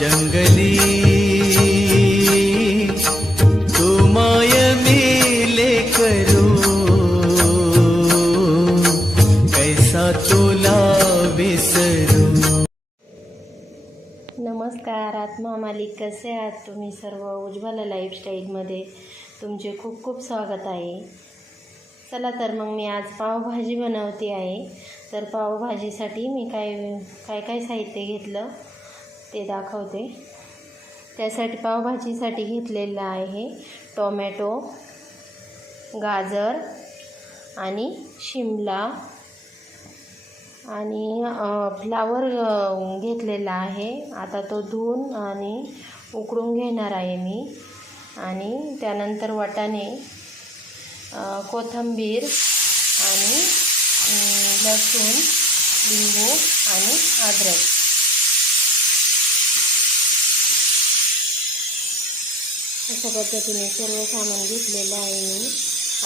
जंगली तू माय मेले करू कैसा तुला विसरू। नमस्कार आत्मा मालिक, कसे आहात तुम्ही सर्व? उज्ज्वला लाईफस्टाईलमध्ये तुमचे खूप खूप स्वागत आहे। चला तर मग मी आज पावभाजी बनवते आहे। तर पावभाजीसाठी मी काय साहित्य घेतलं ते दाखवते। त्यासाठी पावभाजीसाठी घेतलेलं आहे टोमॅटो, गाजर आणि शिमला आणि फ्लावर घेतलेला आहे। आता तो धुवून आणि उकडून घेणार आहे मी। आणि त्यानंतर वाटाणे, कोथिंबीर आणि लसूण, लिंबू आणि अद्रक। अशा पद्धतीने सर्व सामान घेतलेलं आहे मी।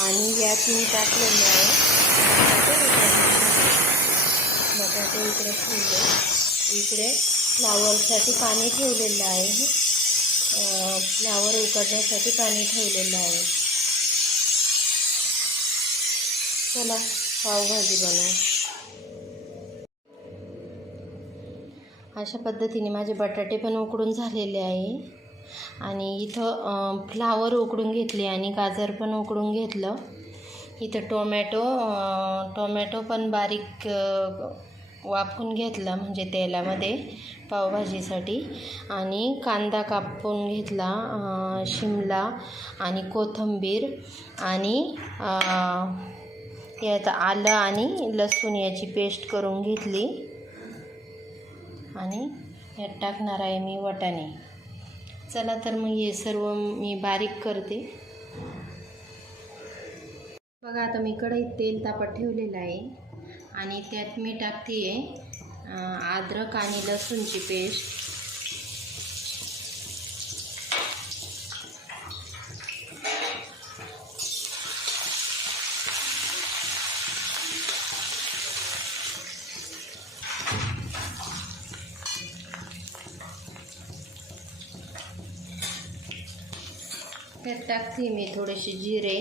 आणि यात मी टाकलेले आहे बटाटे इकडे ठेवले, इकडे फ्लावरसाठी पाणी ठेवलेलं आहे। फ्लावर उकडण्यासाठी पाणी ठेवलेलं आहे। चला पावभाजी बनवू। अशा पद्धतीने माझे बटाटे पण उकडून झालेले आहे आणि इथं फ्लावर उकडून घेतले आणि गाजर पण उकडून घेतलं। इथं टोमॅटो पण बारीक वाफून घेतला म्हणजे तेलामध्ये पावभाजीसाठी। आणि कांदा कापून घेतला, शिमला आणि कोथिंबीर आणि यात आलं आणि लसूण याची पेस्ट करून घेतली। आणि यात टाकणार आहे मी वाटाणे। चला तर मग हे सर्व मी बारीक करते। बघा आता मी कढईत तेल तापत ठेवलेलं आहे आणि त्यात मी टाकते अद्रक आणि लसूणची पेस्ट। त्यात टाकते मी थोडेसे जिरे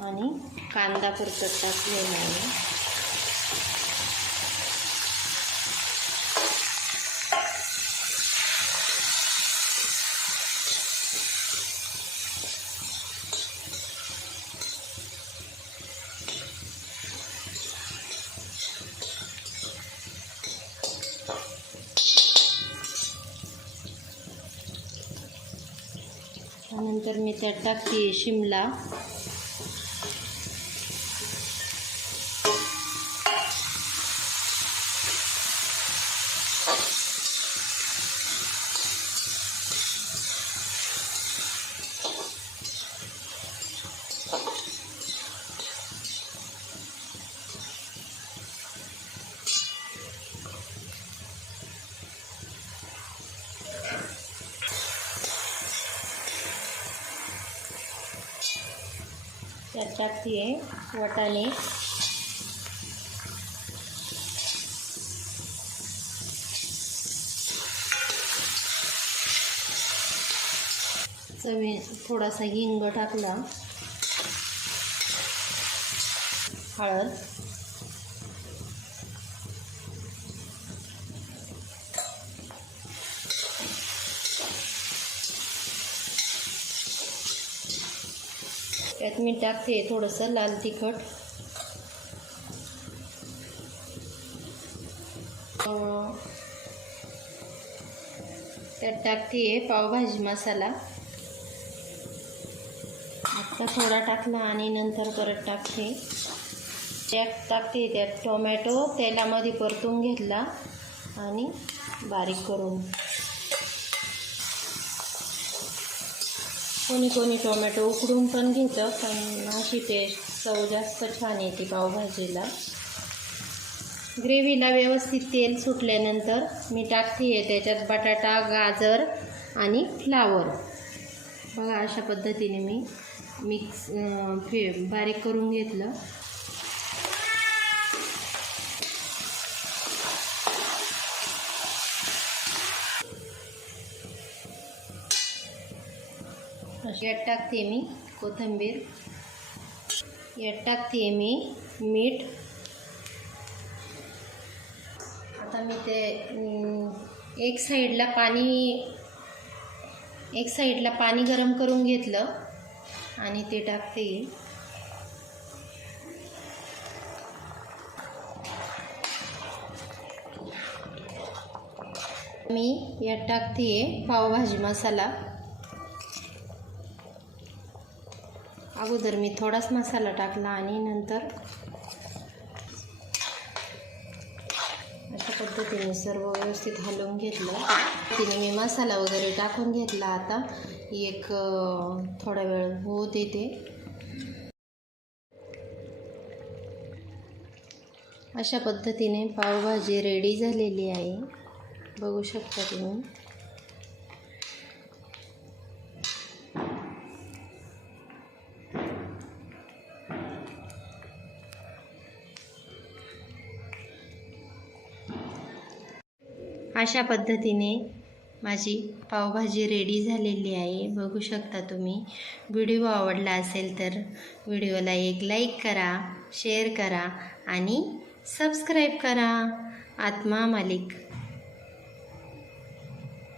आणि कांदा परतत टाकलेला आहे। त्यानंतर मी त्यात टाकते शिमला, त्यात टाकते वाटाणे, चवी थोडासा हिंग टाकला, हळद, त्यात मी टाकते थोडंसं लाल तिखट, त्यात टाकते पावभाजी मसाला। आता थोडा टाकला आणि नंतर परत टाकते। त्यात टोमॅटो तेलामध्ये परतून घेतला आणि बारीक करून। कोणी टोमॅटो उकडून पण घेतं, पण अशी टेस्ट चव जास्त छान येते पावभाजीला। ग्रेव्हीला व्यवस्थित तेल सुटल्यानंतर मी टाकते त्याच्यात बटाटा, गाजर आणि फ्लावर। बघा अशा पद्धतीने मी बारीक करून घेतलं। यात टाकते मी कोथिंबीर, यात टाकते मी मीठ. आता मी ते एक साईडला पाणी गरम करून घेतलं आणि ते टाकते. मी यात टाकते पावभाजी मसाला. अगोदर मी थोडाच मसाला टाकला आणि नंतर अशा पद्धतीने सर्व व्यवस्थित हलवून घेतलं. तिने मी मसाला वगैरे टाकून घेतला. आता एक थोडा वेळ होऊ देते. अशा पद्धतीने पावभाजी रेडी झालेली आहे, बघू शकता तुम्ही. अशा पद्धतीने माझी पावभाजी रेडी झालेली आहे, बघू शकता तुम्ही. व्हिडिओ आवडला असेल तर व्हिडिओला एक लाईक करा, शेअर करा आणि सबस्क्राईब करा. आत्मा मालिक.